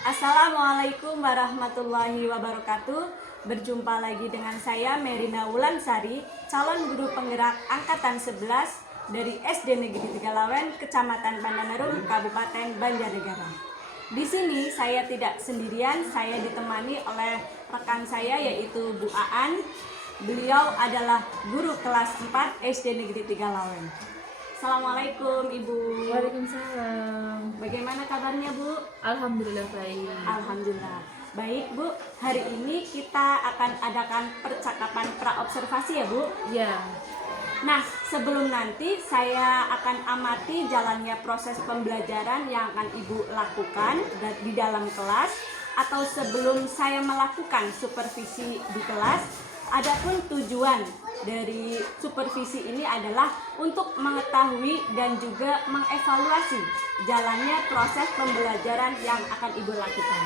Assalamualaikum warahmatullahi wabarakatuh. Berjumpa lagi dengan saya Merina Wulansari, calon guru penggerak angkatan 11 dari SD Negeri Tegalawen, Kecamatan Pandanarum, Kabupaten Banjarnegara. Di sini saya tidak sendirian, saya ditemani oleh rekan saya yaitu Bu Aan. Beliau adalah guru kelas 4 SD Negeri Tegalawen. Assalamualaikum Ibu. Waalaikumsalam. Bagaimana kabarnya Bu? Alhamdulillah baik. Alhamdulillah. Baik Bu, hari ini kita akan adakan percakapan praobservasi ya Bu? Ya. Nah, sebelum nanti saya akan amati jalannya proses pembelajaran yang akan Ibu lakukan di dalam kelas, atau sebelum saya melakukan supervisi di kelas. Adapun tujuan dari supervisi ini adalah untuk mengetahui dan juga mengevaluasi jalannya proses pembelajaran yang akan Ibu lakukan.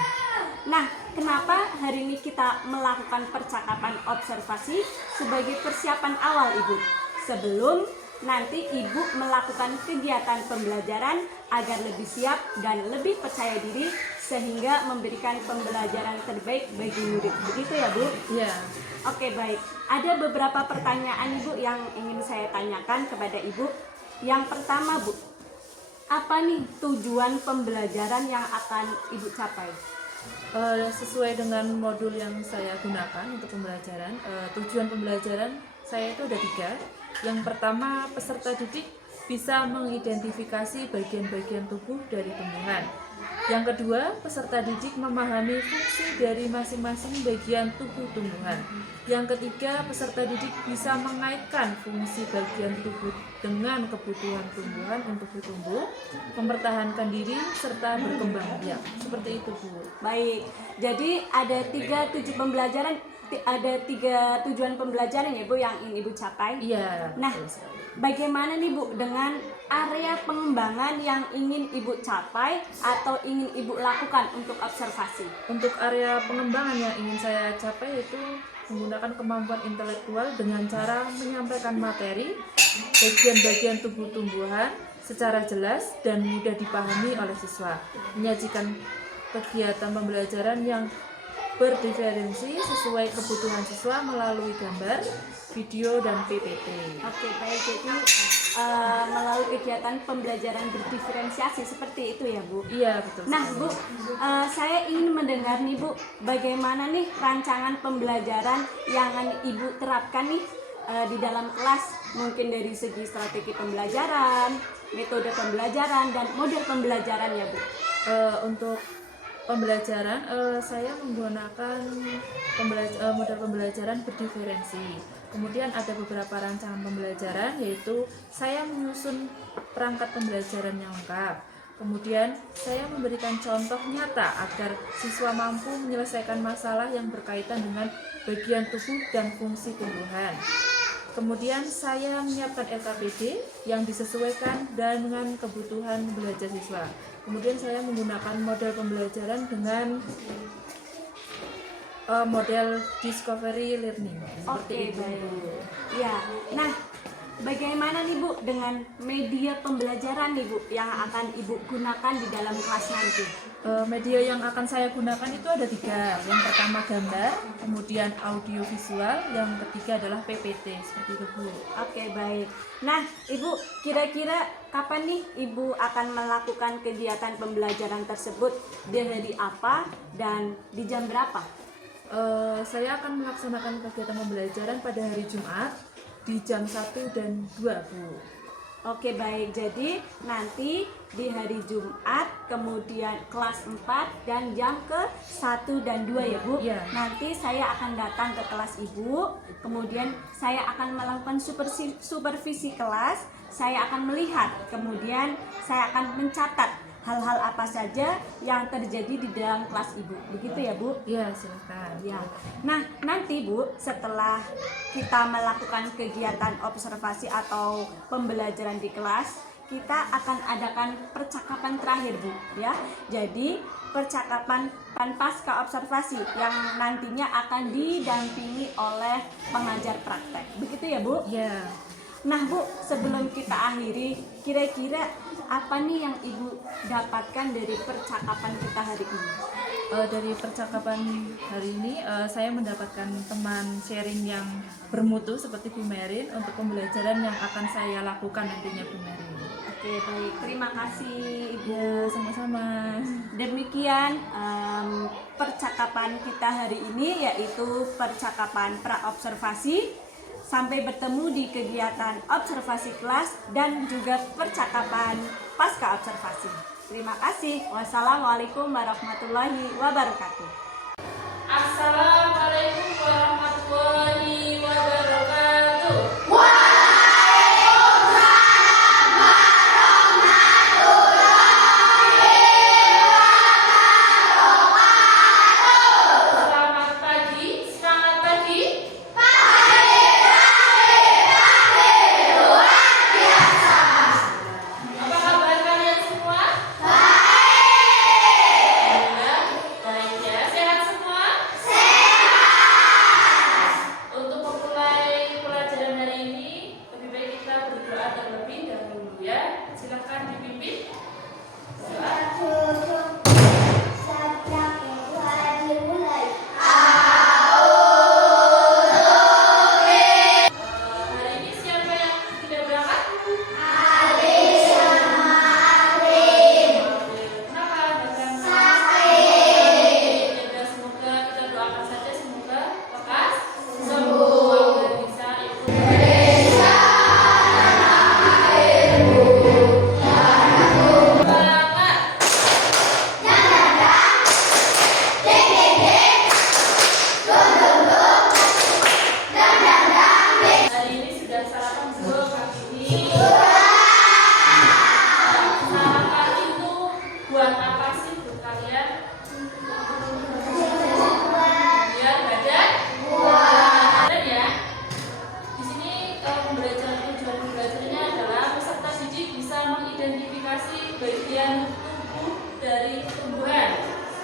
Nah, kenapa hari ini kita melakukan percakapan observasi sebagai persiapan awal Ibu? Sebelum nanti Ibu melakukan kegiatan pembelajaran agar lebih siap dan lebih percaya diri sehingga memberikan pembelajaran terbaik bagi murid. Begitu ya Bu? Ya. Oke, baik. Ada beberapa pertanyaan Ibu yang ingin saya tanyakan kepada Ibu. Yang pertama Bu, apa nih tujuan pembelajaran yang akan Ibu capai? Sesuai dengan modul yang saya gunakan untuk pembelajaran, tujuan pembelajaran saya itu ada 3. Yang pertama, peserta didik bisa mengidentifikasi bagian-bagian tubuh dari tumbuhan. Yang kedua, peserta didik memahami fungsi dari masing-masing bagian tubuh tumbuhan. Yang ketiga, peserta didik bisa mengaitkan fungsi bagian tubuh dengan kebutuhan tumbuhan untuk bertumbuh, mempertahankan diri, serta berkembang biak. Seperti itu Bu. Baik, jadi ada 3 tujuan pembelajaran ya Bu yang ingin Ibu capai. Iya. Nah, bagaimana nih Bu dengan area pengembangan yang ingin Ibu capai atau ingin Ibu lakukan untuk observasi? Untuk area pengembangan yang ingin saya capai yaitu menggunakan kemampuan intelektual dengan cara menyampaikan materi bagian-bagian tubuh tumbuhan secara jelas dan mudah dipahami oleh siswa, menyajikan kegiatan pembelajaran yang berdiferensi sesuai kebutuhan siswa melalui gambar, video, dan PPT. Oke, baik. Jadi melalui kegiatan pembelajaran berdiferensiasi seperti itu ya Bu? Iya, betul. Nah Bu, saya ingin mendengar nih Bu, bagaimana nih rancangan pembelajaran yang akan Ibu terapkan nih di dalam kelas, mungkin dari segi strategi pembelajaran, metode pembelajaran, dan model pembelajaran ya Bu? Untuk pembelajaran, saya menggunakan model pembelajaran berdiferensi. Kemudian ada beberapa rancangan pembelajaran, yaitu saya menyusun perangkat pembelajaran yang lengkap. Kemudian saya memberikan contoh nyata agar siswa mampu menyelesaikan masalah yang berkaitan dengan bagian tubuh dan fungsi tumbuhan. Kemudian saya menyiapkan LKPD yang disesuaikan dengan kebutuhan belajar siswa. Kemudian saya menggunakan model pembelajaran dengan model discovery learning. Seperti itu. Baik. Ya, nah bagaimana nih Bu dengan media pembelajaran nih Bu yang akan Ibu gunakan di dalam kelas nanti? Media yang akan saya gunakan itu ada 3. Yang pertama gambar, kemudian audio visual, yang ketiga adalah PPT. Seperti itu Bu. Oke, baik. Nah Ibu, kira-kira kapan nih Ibu akan melakukan kegiatan pembelajaran tersebut? Di hari apa dan di jam berapa? Saya akan melaksanakan kegiatan pembelajaran pada hari Jumat di jam 1 dan 2 Bu. Oke, baik. Jadi nanti di hari Jumat, kemudian kelas 4 dan jam ke 1 dan 2 ya Bu. Ya. Nanti saya akan datang ke kelas Ibu, kemudian saya akan melakukan supervisi kelas, saya akan melihat, kemudian saya akan mencatat hal-hal apa saja yang terjadi di dalam kelas Ibu. Begitu ya Bu? Ya, silakan. Ya. Nah, nanti Bu, setelah kita melakukan kegiatan observasi atau pembelajaran di kelas, kita akan adakan percakapan terakhir Bu, ya. Jadi, percakapan pasca observasi yang nantinya akan didampingi oleh pengajar praktek. Begitu ya Bu? Ya. Nah Bu, sebelum kita akhiri, kira-kira apa nih yang Ibu dapatkan dari percakapan kita hari ini? Dari percakapan hari ini saya mendapatkan teman sharing yang bermutu seperti Bu Merin untuk pembelajaran yang akan saya lakukan nantinya, Bu Merin. Oke, baik. Terima kasih Ibu. Ya, sama-sama. Demikian percakapan kita hari ini, yaitu percakapan pra-observasi. Sampai bertemu di kegiatan observasi kelas dan juga percakapan pasca observasi. Terima kasih. Wassalamualaikum warahmatullahi wabarakatuh. Assalamualaikum warahmatullahi wabarakatuh. Selamat pagi, semangat pagi. Apa kabar kalian semua? Alhamdulillah, baik ya. Sehat semua? Untuk memulai pelajaran hari ini, lebih baik kita berdoa terlebih dahulu ya. Silakan dipimpin. Doa. Hari ini siapa yang tidak berangkat? Kenapa nggak berangkat? Ya, semoga kita doakan saja semoga lekas sembuh dan bisa ikut berangkat. Hari ini sudah sarapan belum pagi ini? Sarapan itu buat apa sih buat kalian? Biar badan badan ya. Di sini pembelajaran tujuan pembelajarannya adalah peserta didik bisa mengidentifikasi bagian tubuh dari tumbuhan.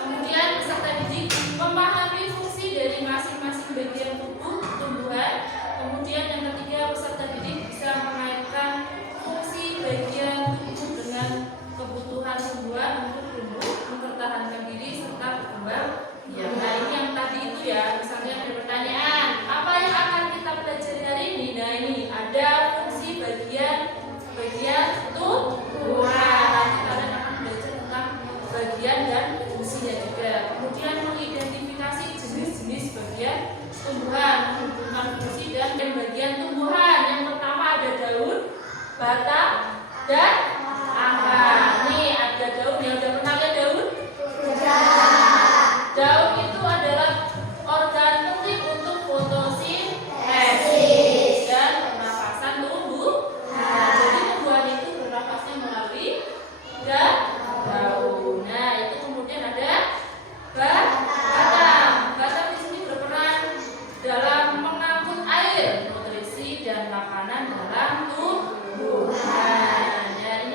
Kemudian peserta didik memahami fungsi dari masing-masing bagian tubuh tumbuhan. Kemudian yang ketiga, peserta didik bisa mengaitkan fungsi bagian tubuh dengan kebutuhan tumbuhan untuk tumbuh, mempertahankan diri serta berkembang. Ya, nah ini yang tadi itu ya, misalnya ada pertanyaan, apa yang akan kita pelajari hari ini? Nah ini ada fungsi bagian tumbuhan. Nanti kalian akan belajar tentang bagian dan fungsinya juga. Kemudian mengidentifikasi jenis-jenis bagian tumbuhan, menentukan fungsi dan bagian tumbuhan. Yang pertama ada daun, batang, dan akar. Nih ada daun, yang udah pernah lihat daun? Daun itu adalah organ penting untuk fotosintesis dan pernapasan tumbuh. Nah, jadi tumbuhan itu bernapasnya melalui daun. Nah, itu kemudian ada batang. Batang di sini berperan dalam mengangkut air, nutrisi dan makanan dalam tumbuhan. Ya,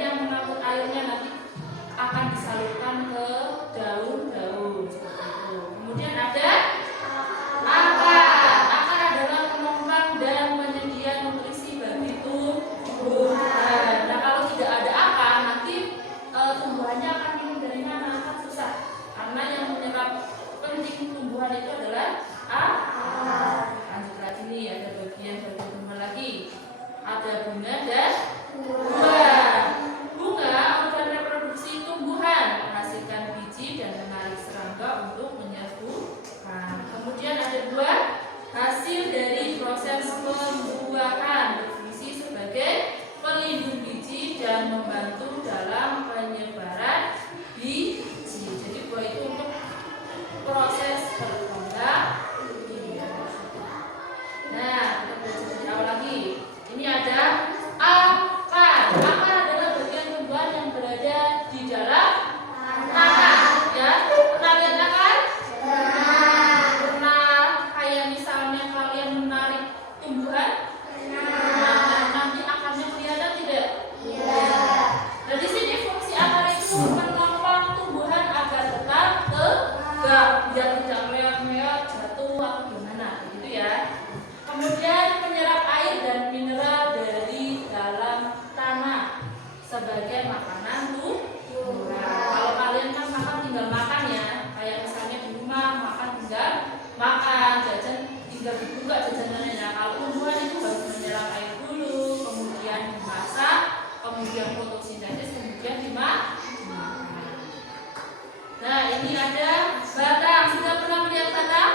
ini ada batang. Sudah pernah melihat batang?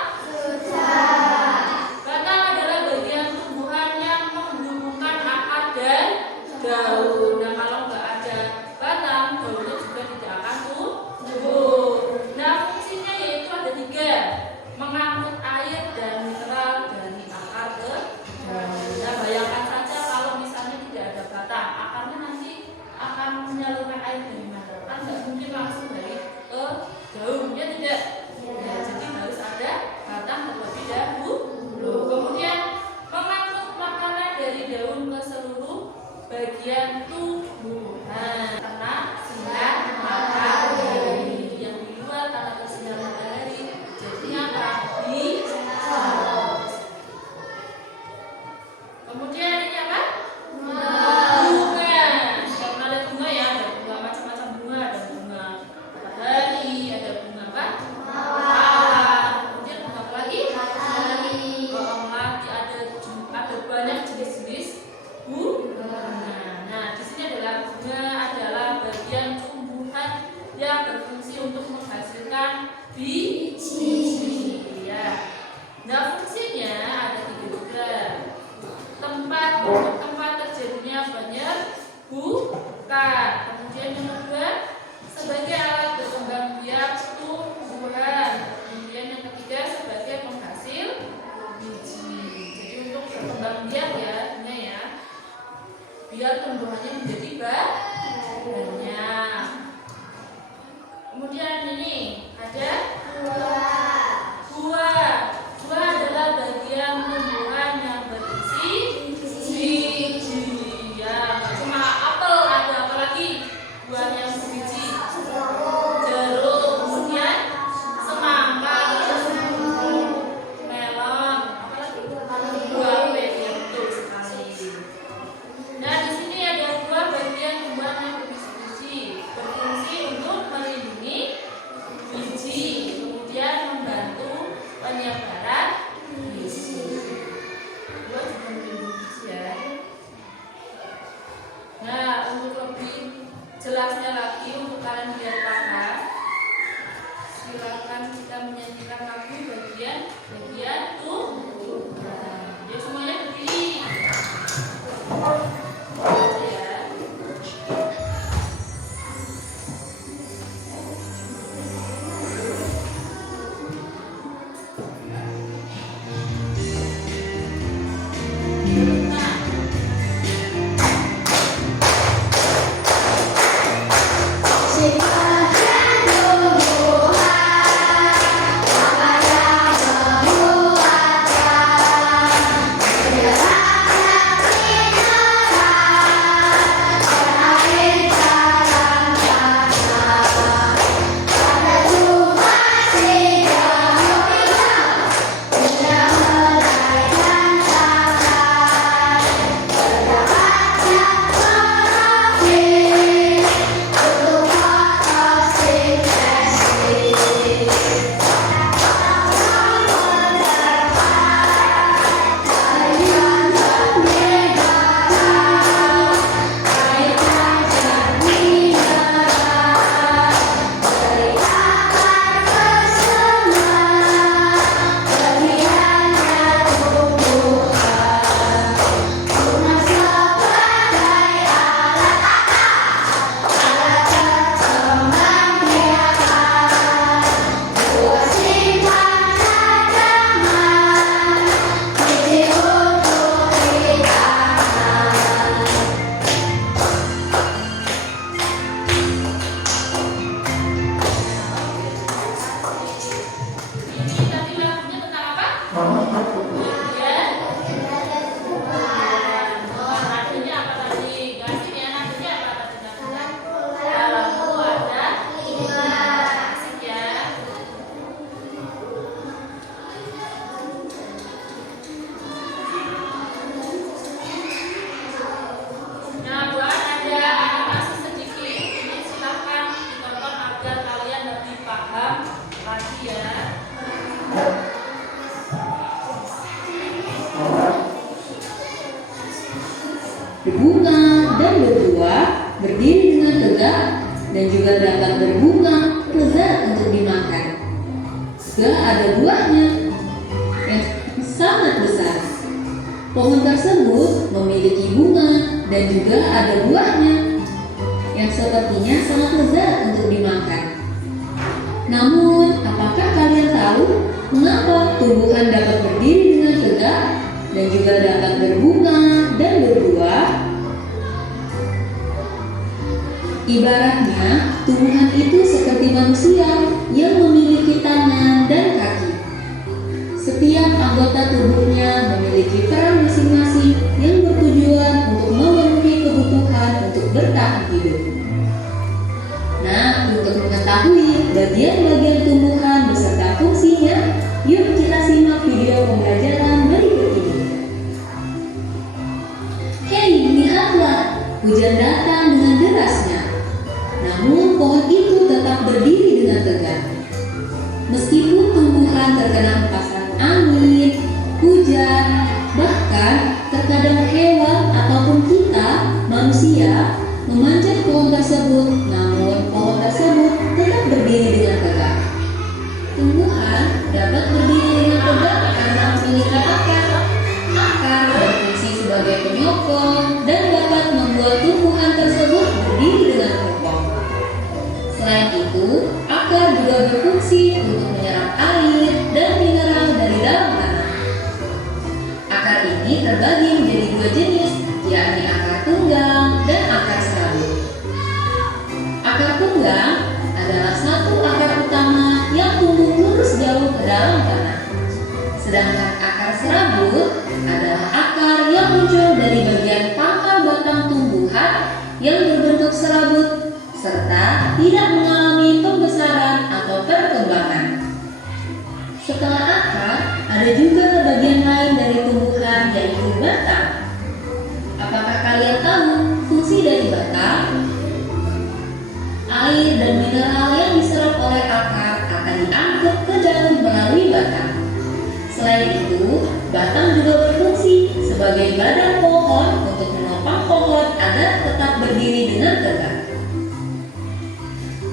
Batang adalah bagian tumbuhan yang menghubungkan akar dan daun. Nah, kalau nggak ada batang, daunnya juga tidak akan tumbuh. Nah, fungsinya yaitu ada 3: mengangkut air dan mineral dari akar ke daun. Nah, bayangkan saja kalau misalnya tidak ada batang, akarnya nanti akan menyalurkan air dari mana? Kan nggak mungkin langsung dari ke daun, ya tidak? Ya, jadi harus ada batang terlebih dahulu. Kemudian mengangkut makanan dari daun ke seluruh bagian tumbuhan karena sinar matahari. Yang di luar karena tersinar matahari, jadinya apa? Bisa. Kemudian ini apa? Bunga. Kita pernah lihat bunga ya? Ada bunga macam-macam bunga. Ada bunga matahari, ada bunga apa? Mawar. Kemudian bunga apa lagi? Melati. Ada banyak jenis-jenis bunga. Nah, di sini adalah bunga adalah bagian tumbuhan yang berfungsi untuk menghasilkan biji. Ya. Nah, fungsinya ada 3 juga. Tempat terjadinya penyerbukan. Kemudian yang kedua, sebagai alat berkembang biak tumbuhan. Kemudian yang ketiga, sebagai penghasil biji. Jadi untuk berkembang biak ya, biar tumbuhannya menjadi banyak. Kemudian ini ada buah. Buah adalah bagian tumbuhan yang berisi biji. Ya, nggak cuma apel, ada apa lagi? Buah yang berbiji. Jeruk, kemudian semangka, melon, apa lagi? Buah peri, betul sekali. Nah, di sini ada 2 bagian tumbuhan yang berisi biji, berfungsi untuk melindungi biji, kemudian membantu penyebaran biji. Buah juga melindungi biji ya. Nah, untuk lebih jelasnya lagi untuk kalian biar paham, silakan kita menyanyikan lagu bagian tumbuhan. Ya, semuanya berdiri. Ya. berbunga dan berbuah, berdiri dengan tegak, dan juga dapat berbunga lezat untuk dimakan. juga ada buahnya yang sangat besar. Pohon tersebut memiliki bunga dan juga ada buahnya yang sepertinya sangat lezat untuk dimakan. Namun, apakah kalian tahu mengapa tumbuhan dapat berdiri dengan tegak dan juga dapat berbunga dan berbuah? Ibaratnya, tumbuhan itu seperti manusia yang memiliki tangan dan kaki. Setiap anggota tubuhnya memiliki peran masing-masing yang bertujuan untuk memenuhi kebutuhan untuk bertahan hidup. Nah, untuk mengetahui bagian-bagian tumbuhan beserta fungsinya, yuk kita simak video pembelajaran berikut ini. Hei, lihatlah, hujan datang dengan derasnya. Namun pohon itu tetap berdiri dengan tegak. Meskipun tumbuhan terkena hempasan angin, hujan, bahkan terkadang hewan ataupun kita, manusia, memanjat pohon tersebut, namun pohon tersebut tetap berdiri dengan tegak. Tumbuhan dapat berdiri dengan tegak karena memiliki akar. Akar berfungsi sebagai penyokong dan dapat membuat tumbuhan tersebut berdiri dengan kokoh. Selain itu, akar juga berfungsi untuk menyerap air dan mineral dari dalam tanah. Akar ini terbagi menjadi dua jenis, yakni akar tunggang dan akar serabut. Akar tunggang adalah satu akar utama yang tumbuh lurus jauh ke dalam tanah. Sedangkan akar serabut adalah akar yang muncul dari bagian pangkal batang tumbuhan yang berbentuk serabut serta tidak mengalami pembesaran atau perkembangan. Setelah akar, ada juga bagian lain dari tumbuhan yaitu batang. Apakah kalian tahu fungsi dari batang? Air dan mineral yang diserap oleh akar akan diangkut ke daun melalui batang. Selain itu, batang juga berfungsi sebagai badan pohon untuk menopang pohon agar tetap berdiri dengan tegak.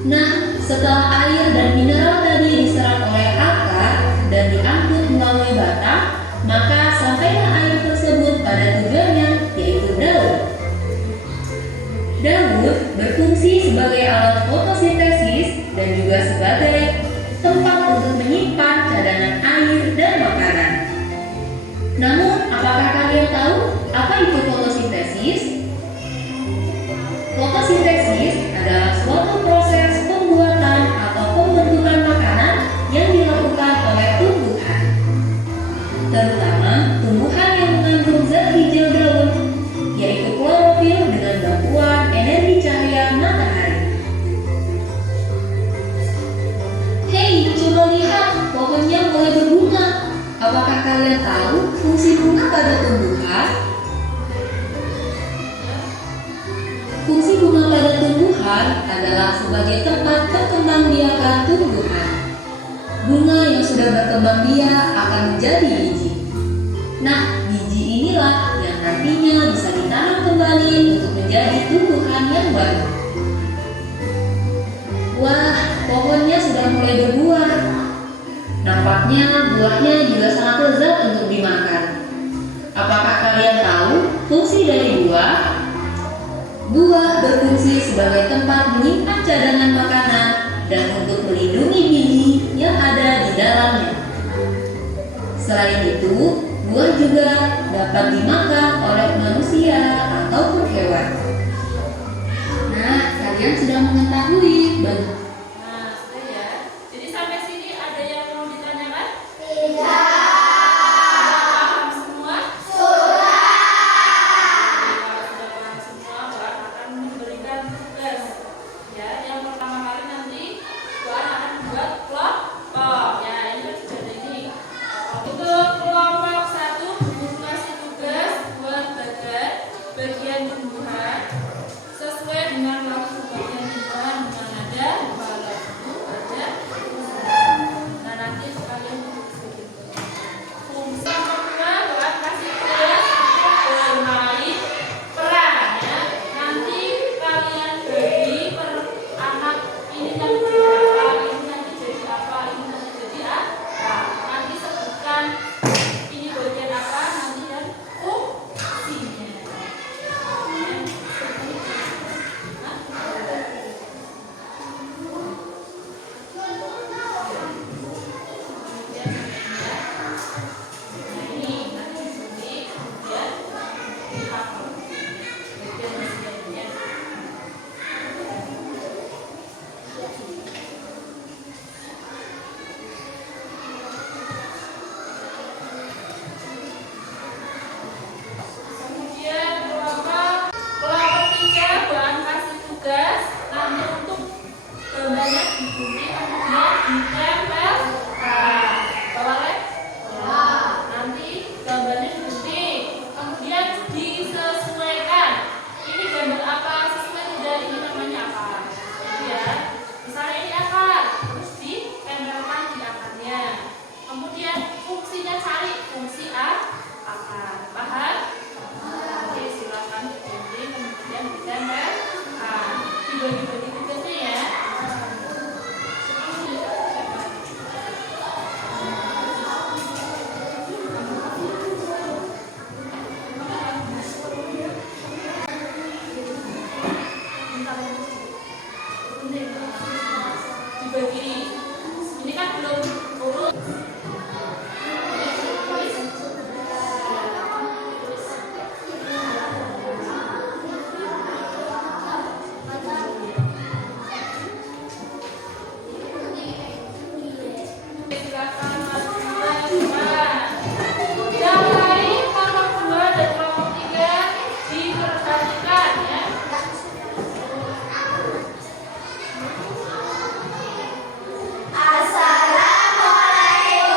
Nah, setelah air dan mineral tadi diserap oleh akar dan diangkut melalui batang, maka sampailah air tersebut pada tujuannya, yaitu daun. Daun berfungsi sebagai alat fotosintesis dan juga sebagai tempat untuk menyimpan cadangan air dan makanan. Namun, apakah kalian tahu apa itu fotosintesis? Fotosintesis adalah suatu proses pembuatan atau pembentukan makanan yang dilakukan oleh tumbuhan, terutama tumbuhan yang mengandung zat hijau daun, yaitu klorofil dengan bantuan energi cahaya matahari. Hei, coba lihat, pohonnya mulai berbunga. Apakah kalian tahu fungsi bunga pada tumbuhan? Fungsi bunga pada tumbuhan adalah sebagai tempat perkembangbiakan tumbuhan. Bunga yang sudah berkembang biak akan menjadi biji. Nah, biji inilah yang nantinya bisa ditanam kembali untuk menjadi tumbuhan yang baru. Wah, pohonnya sudah mulai berbuah. Nampaknya buahnya juga sangat lezat untuk dimakan. Apakah kalian tahu fungsi dari buah? Buah berfungsi sebagai tempat menyimpan cadangan makanan dan untuk melindungi biji yang ada di dalamnya. Selain itu, buah juga dapat dimakan oleh manusia ataupun hewan. Nah, kalian sudah mengetahui bagaimana. Nah, sudah ya. Jadi sampai sini ada yang mau ditanyakan? Tidak. Paham semua? Sudah. Kalau sudah paham semua, Tuhan akan memberikan tugas. Ya, yang pertama kali nanti Tuhan akan buat kelompok. Ya, ini kan sudah ada ini. Untuk kelompok 1 dikasih tugas buat bagian tumbuhan sesuai dengan waktu bagian tumbuhan dengan ada kan belum urut. Silakan masuk. Yang lain kelompok 2 dan kelompok 3 diperhatikan ya. Assalamualaikum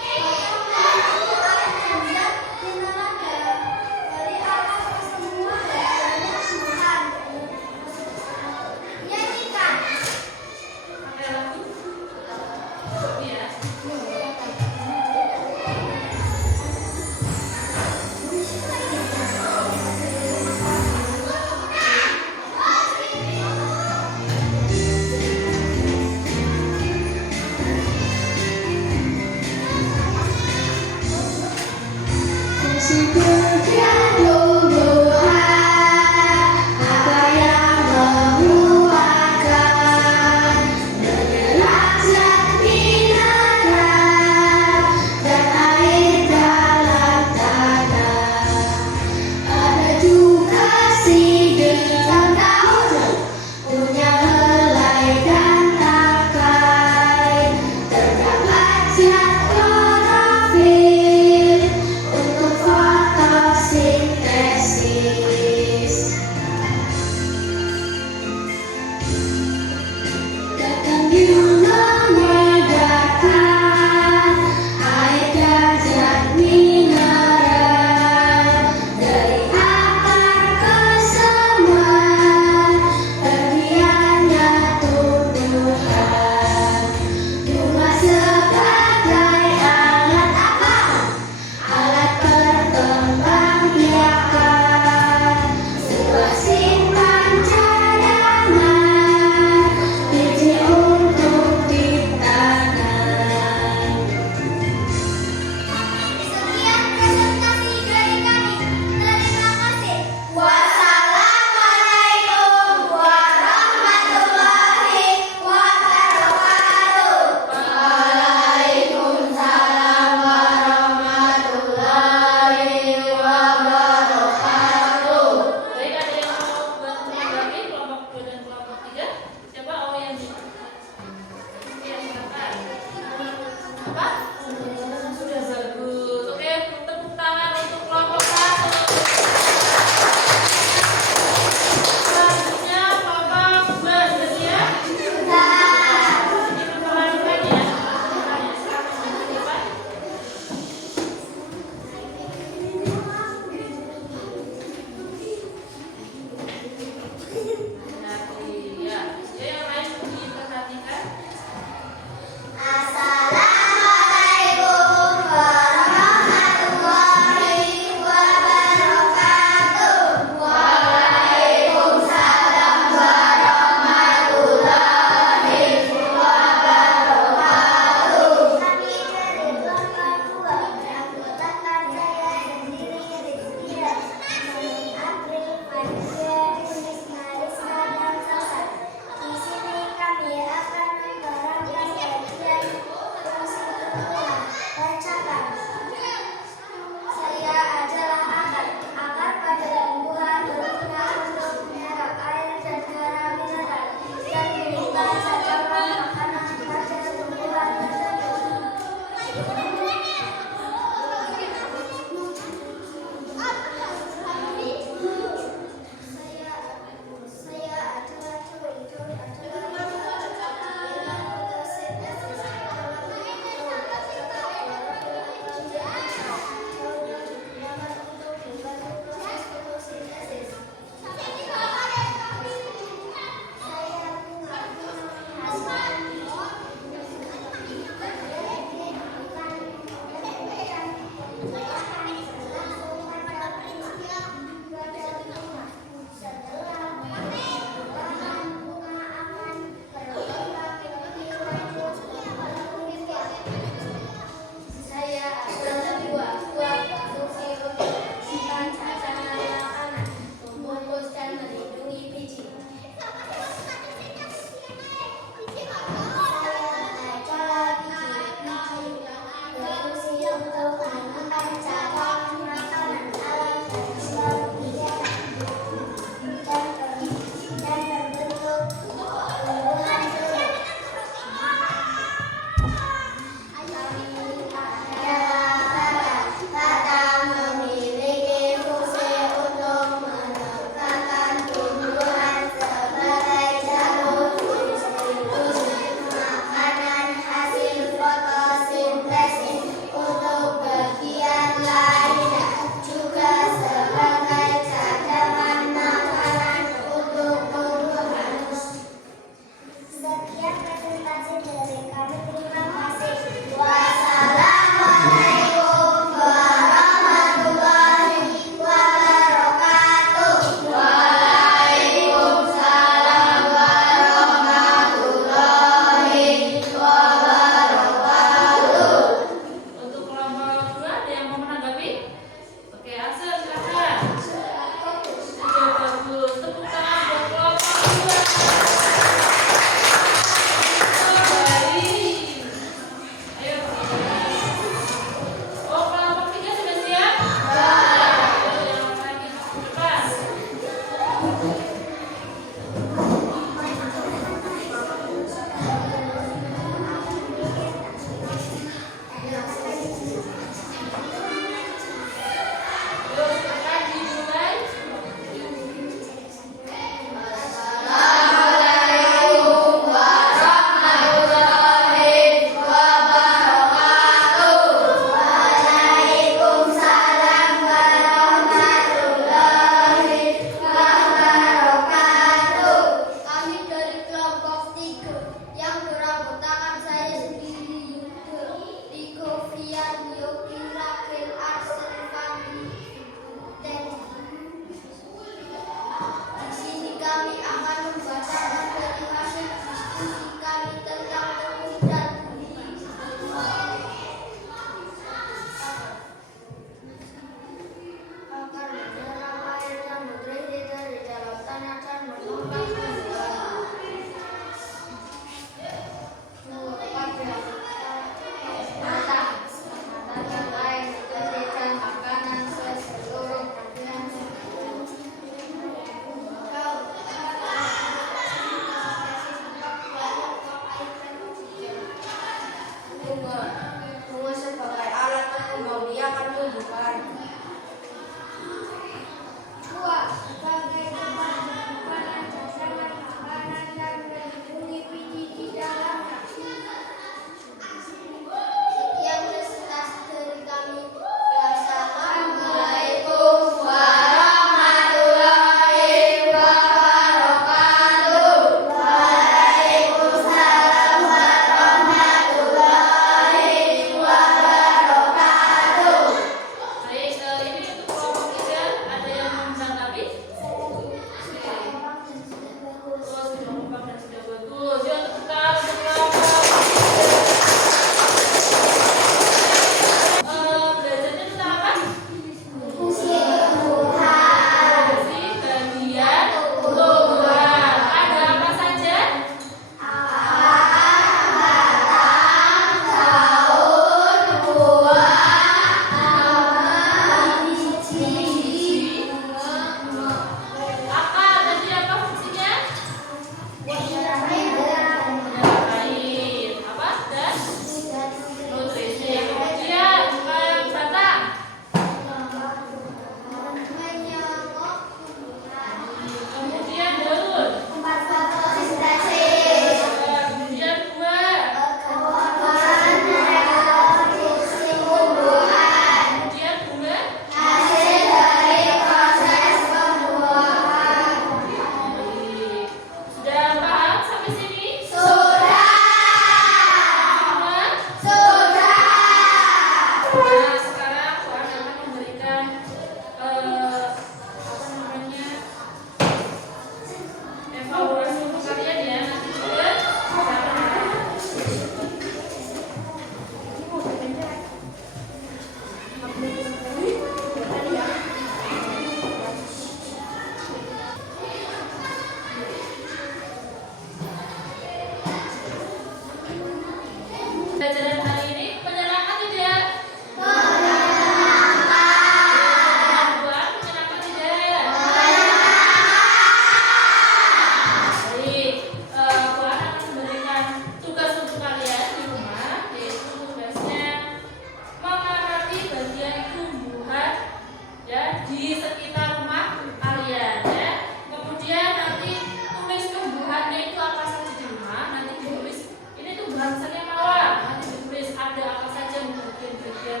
di sekitar rumah kalian ya. Kemudian nanti tulis tumbuhannya itu apa saja di rumah. Nanti ditulis ini tumbuhan misalnya mawar. Nanti ditulis ada apa saja bagian-bagian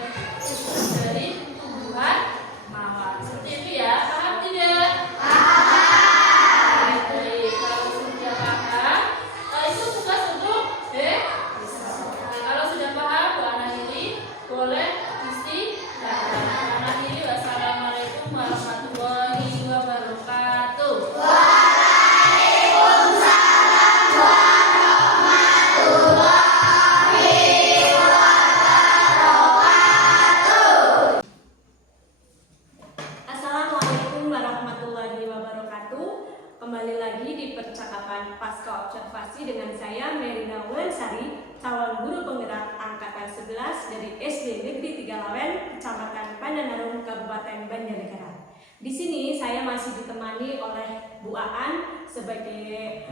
dari tumbuhan mawar. Seperti itu ya. Paham tidak? Baik, kalau sudah paham, itu tugas untuk Nah, kalau sudah paham, Bu Anahili boleh istirahat. Bu Anahili, wassalamualaikum warahmatullahi wabarakatuh. Assalamualaikum warahmatullahi wabarakatuh. Kembali lagi di percakapan pasca observasi dengan saya Merina Wulansari, calon guru penggerak angkatan 11 dari SD Negeri 3 Lawen, Kecamatan Pandanarum, Kabupaten Banjarnegara. Di sini saya masih ditemani oleh Bu Aan sebagai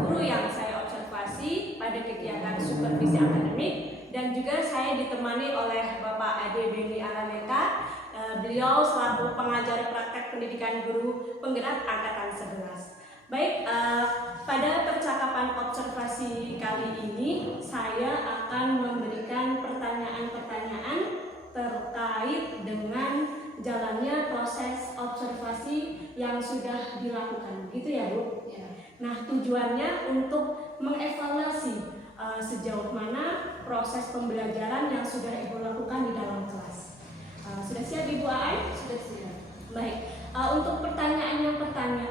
guru yang saya observasi pada kegiatan supervisi akademik, dan juga saya ditemani oleh Bapak Ade Beni Alaneta. Beliau selaku pengajar praktek pendidikan guru penggerak angkatan 11. Baik, pada percakapan observasi kali ini saya akan memberikan pertanyaan-pertanyaan terkait dengan jalannya proses observasi yang sudah dilakukan, gitu ya Bu? Ya. Nah, tujuannya untuk mengevaluasi sejauh mana proses pembelajaran yang sudah Ibu lakukan di dalam kelas. Sudah siap Ibu Aan? Sudah siap. Baik, untuk pertanyaan yang pertama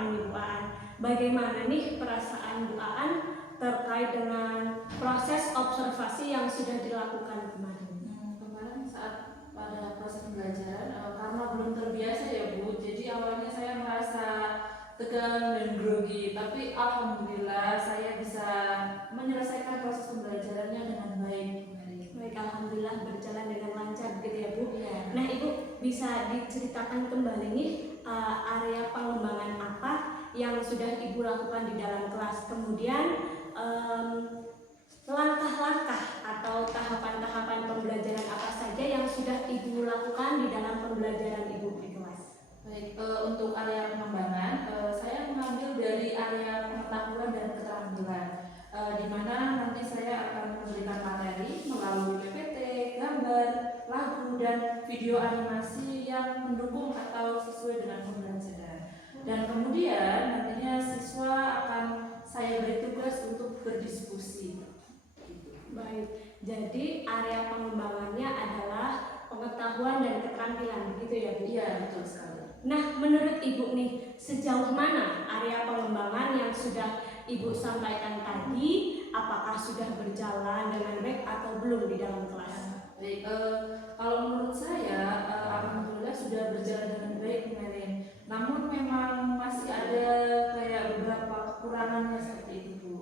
nih Bu Aan, bagaimana nih perasaan Bu Aan terkait dengan proses observasi yang sudah dilakukan kemarin? Kemarin saat pada proses pembelajaran, karena belum terbiasa ya Bu, jadi awalnya saya merasa tegang dan grogi, tapi alhamdulillah saya bisa menyelesaikan proses pembelajarannya dengan baik. Baik, alhamdulillah berjalan dengan lancar gitu ya Bu. Iya. Nah Ibu bisa diceritakan kembali nih area pengembangan apa yang sudah Ibu lakukan di dalam kelas, kemudian langkah-langkah atau tahapan-tahapan pembelajaran apa saja yang sudah Ibu lakukan di dalam pembelajaran Ibu di kelas. Baik, untuk area pengembangan, saya mengambil dari area pengetahuan dan keterampilan, di mana nanti saya akan memberikan materi melalui PPT, gambar, lagu, dan video animasi yang mendukung atau sesuai dengan pembelajaran. Dan kemudian nantinya siswa akan saya beri tugas untuk berdiskusi. Baik, jadi area pengembangannya adalah pengetahuan dan keterampilan, begitu ya Bu? Iya, betul sekali. Nah, menurut Ibu nih, sejauh mana area pengembangan yang sudah Ibu sampaikan tadi, apakah sudah berjalan dengan baik atau belum di dalam kelas? Baik, kalau menurut saya, alhamdulillah sudah berjalan dengan baik kemarin. Namun memang masih ada kayak beberapa kekurangannya seperti itu, Bu.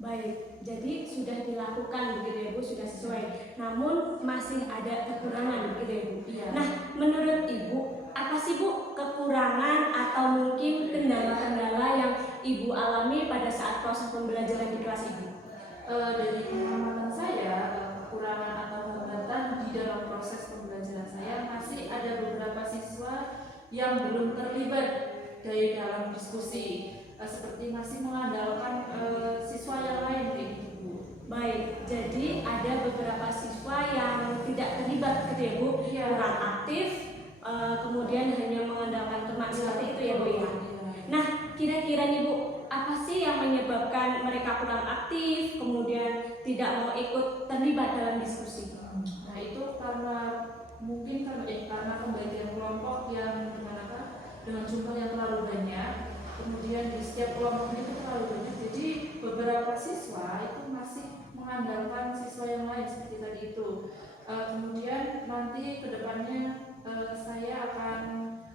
Baik, jadi sudah dilakukan begitu ya Bu, sudah sesuai. Namun masih ada kekurangan begitu ya Bu. Iya. Nah, menurut Ibu, apa sih Bu kekurangan atau mungkin kendala-kendala yang Ibu alami pada saat proses pembelajaran di kelas Ibu? Dari pengalaman saya, kekurangan atau hambatan di dalam proses pembelajaran saya masih ada beberapa siswa yang belum terlibat dari dalam diskusi, seperti masih mengandalkan siswa yang lain kayak gitu, Bu. Baik, jadi ada beberapa siswa yang tidak terlibat gitu ya Bu, Iya. kurang aktif, kemudian hanya mengandalkan teman seperti itu ya Bu ya. Nah, kira-kira nih Bu, apa sih yang menyebabkan mereka kurang aktif, kemudian tidak mau ikut terlibat dalam diskusi? Nah itu karena mungkin karena pembagian kelompok yang dengan jumlah yang terlalu banyak, kemudian di setiap kelompok itu terlalu banyak, jadi beberapa siswa itu masih mengandalkan siswa yang lain seperti tadi itu. Kemudian nanti kedepannya saya akan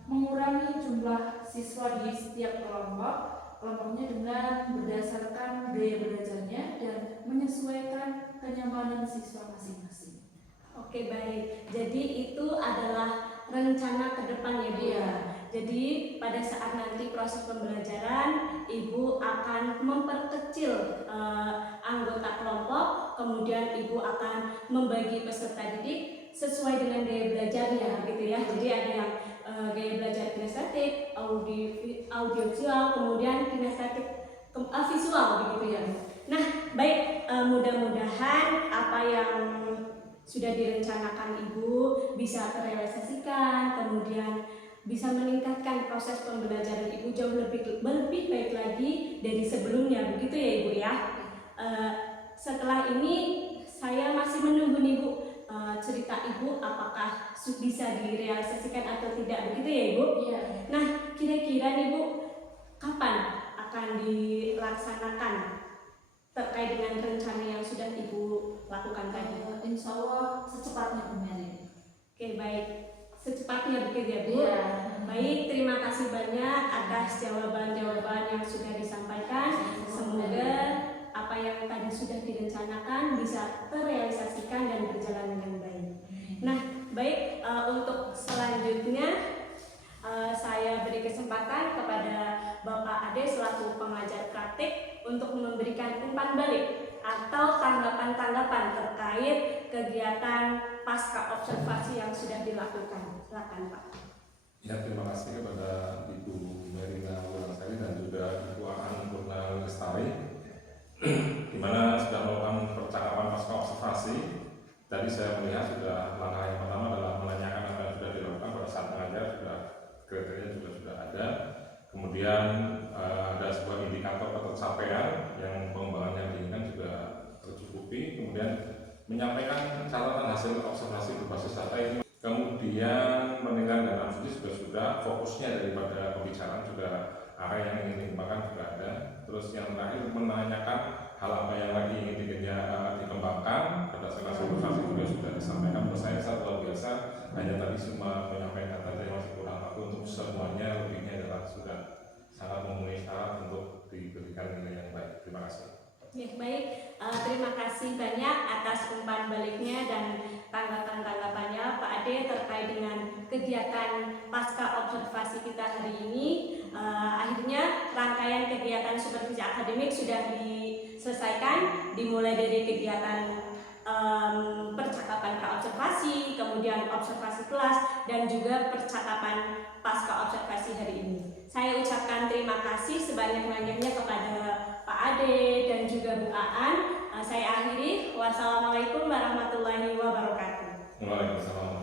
mengurangi jumlah siswa di setiap kelompoknya dengan berdasarkan gaya belajarnya dan menyesuaikan kenyamanan siswa masing-masing. Oke, baik. Jadi itu adalah rencana ke depan ya Bu. Iya. Jadi pada saat nanti proses pembelajaran, Ibu akan memperkecil anggota kelompok, kemudian Ibu akan membagi peserta didik sesuai dengan gaya belajarnya gitu ya. Jadi ada yang gaya belajar kinestetik, audiovisual, kemudian kinestetik visual begitu ya. Nah, baik, mudah-mudahan apa yang sudah direncanakan Ibu bisa terrealisasikan, kemudian bisa meningkatkan proses pembelajaran Ibu jauh lebih baik lagi dari sebelumnya, begitu ya Ibu ya. Setelah ini saya masih menunggu nih Bu, cerita Ibu apakah bisa direalisasikan atau tidak, begitu ya Ibu? Iya. Nah, kira-kira nih Bu, kapan akan dilaksanakan terkait dengan rencana yang sudah Ibu lakukan tadi? Insya Allah secepatnya Bu Meli. Oke, baik. Secepatnya begitu ya Bu? Iya. Baik, terima kasih banyak atas jawaban-jawaban yang sudah disampaikan. Semoga apa yang tadi sudah direncanakan bisa terrealisasikan dan berjalan dengan baik. Nah, baik, untuk selanjutnya saya beri kesempatan kepada Bapak Ade selaku pengajar praktik untuk memberikan umpan balik atau tanggapan-tanggapan terkait kegiatan pasca observasi yang sudah dilakukan. Silakan Pak. Ya, terima kasih kepada Ibu Merina Wulansari dan juga Ibu Aan Purna Lestari, di mana sudah melakukan percakapan pasca observasi. Tadi saya melihat sudah langkah yang pertama adalah menanyakan apa yang sudah dilakukan pada saat mengajar, sudah kriteria juga sudah ada. Kemudian ada sebuah indikator pencapaian yang pengembangannya diinginkan juga tercukupi. Kemudian menyampaikan catatan hasil observasi berbasis data ini. Kemudian penilaian dan analisis juga sudah, fokusnya daripada pembicaraan juga area yang ingin dikembangkan juga ada. Terus yang terakhir menanyakan hal apa yang lagi ingin dikembangkan berdasarkan hasil observasi juga sudah disampaikan. Menurut saya luar biasa, hanya tadi cuma menyampaikan data yang masih kurang, tapi untuk semuanya lebihnya adalah sudah sangat memenuhi syarat untuk diberikan nilai yang baik. Terima kasih. Ya, baik, terima kasih banyak atas umpan baliknya dan tanggapan-tanggapannya Pak Ade terkait dengan kegiatan pasca observasi kita hari ini. Akhirnya rangkaian kegiatan supervisi akademik sudah diselesaikan, dimulai dari kegiatan percakapan praobservasi, kemudian observasi kelas, dan juga percakapan pasca observasi hari ini. Saya ucapkan terima kasih sebanyak-banyaknya kepada Pak Ade dan juga Bu Aan. Saya akhiri. Wassalamualaikum warahmatullahi wabarakatuh. Waalaikumsalam.